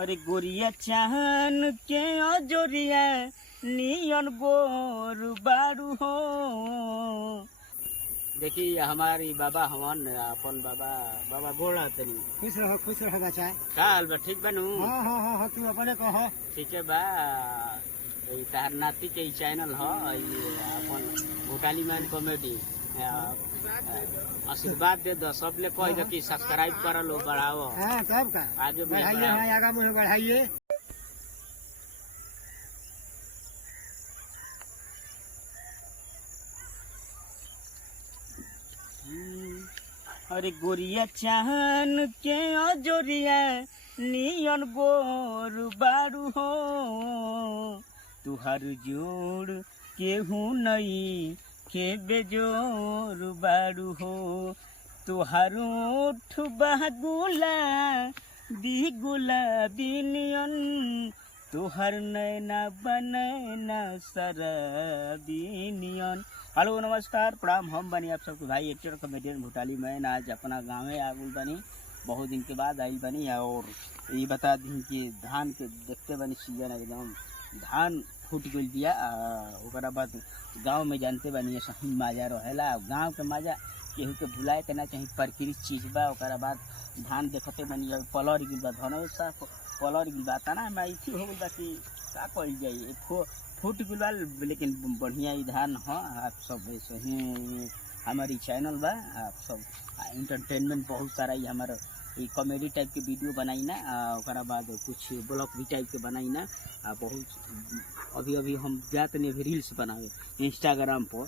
अरे गोरिया चाहन के अजोरिया नियन गोर बारू हो। देखी हमारी बाबा हवन अपन बाबा बाबा गोड़ा तनी खुश रह बच्चा। का हाल बा? ठीक बनू? हाँ तू अपने कह। ठीक है बा। तार नाती के चैनल ह अपन भोटाली मैन कॉमेडी आशीर्वाद दे दो सबले कह दो कि सब्सक्राइब कर लो बढ़ाओ। हाँ तब का आगे बढ़ाइए। हाँ आगा मुझे बढ़ाइए। अरे गोरिया चाहन के अजोरिया नियन गोर बारू हो। तुहार जोड़ केहू नई के बेजोर बारू हो। तुहार ओठ बहगुला दी गुलाबी नियन। तुहार नैना बनैना शराबी नियन। हेलो नमस्कार प्रणाम। हम बनी आप सबको भाई एक्टर कॉमेडियन भोटाली मैन। आज अपना गाँव में आगुल बनी, बहुत दिन के बाद आइल बनी। और ये बता दी कि धान के देखते बनी सीजन एकदम धान फूट गई बिया। ओकरा बाद गाँव में जानते बनी सही मजा रहेला। गाँव के मजा केहू के भुलाए के ना चाही, प्रकृति चीज बा। ओकरा बाद धान देखते बनी पलर गिल बा, धनो सा पलर गिल बा, तना माइथी हो गई बा कि का कही जाई फूट गल। लेकिन बढ़िया ही धान है। आप सब ऐसे ही हमारी चैनल बा, आप सब इंटरटेनमेंट बहुत सारा ही हमारा कॉमेडी टाइप के वीडियो बनाई ना। ओकरा बाद कुछ ब्लॉग भी टाइप के बनाई ना। बहुत अभी हम जाते नहीं अभी रील्स बनावे इंस्टाग्राम पर,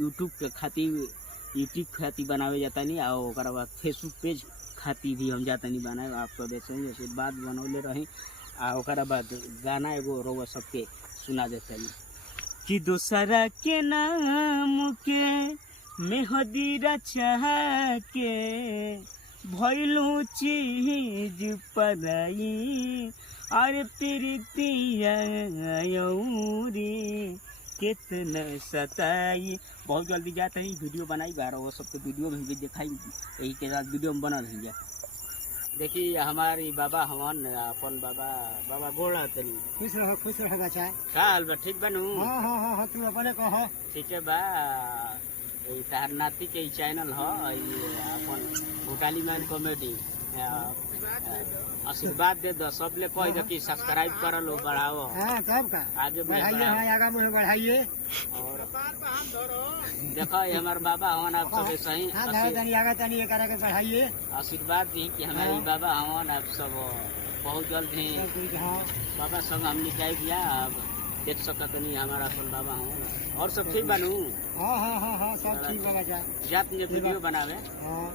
यूट्यूब के खातिर बनावे जाता नहीं। और ओकरा बाद फेसबुक पेज खातिर भी हम जाता नहीं बनाए। आप सब ऐसे ही आशीर्वाद बनौले रही। ओकरा बाद गाना एगो रोवा सबके सुना देते हैं कि दूसरा के नाम के मेहदी रचा के भइलू चीज पराई। अरे प्रीतिया कितना सताई। बहुत जल्दी जाते हैं वीडियो बनाई बार वो सबके वीडियो में भी दिखाई। यही के साथ वीडियो में बनल है। देखी हमारी बाबा हवन अपन बाबा गोड़ा तनी खुश रह बच्चा। का हाल बा? ठीक बनू? हाँ तू अपने कह। ठीक है बा। तार नाती के चैनल ह अपन भोटाली मैन कॉमेडी आशीर्वाद दे दो सबले कह दो कि सब्सक्राइब कर लो बढ़ाओ। हाँ तब का आगे बढ़ाइए। हाँ आगा मुझे बढ़ाइए। और देखो ये हमारे बाबा हवन आप सब सही आगा तनी करा के बढ़ाइए। आशीर्वाद दी कि हमारी बाबा हवन आप सब बहुत जल्द ही बाबा सब हमने क्या दिया। अब देख सकत नहीं हमारा अपन बाबा हवन। और सब ठीक बनू? हाँ सब ठीक बा। जात में वीडियो बनावे। हाँ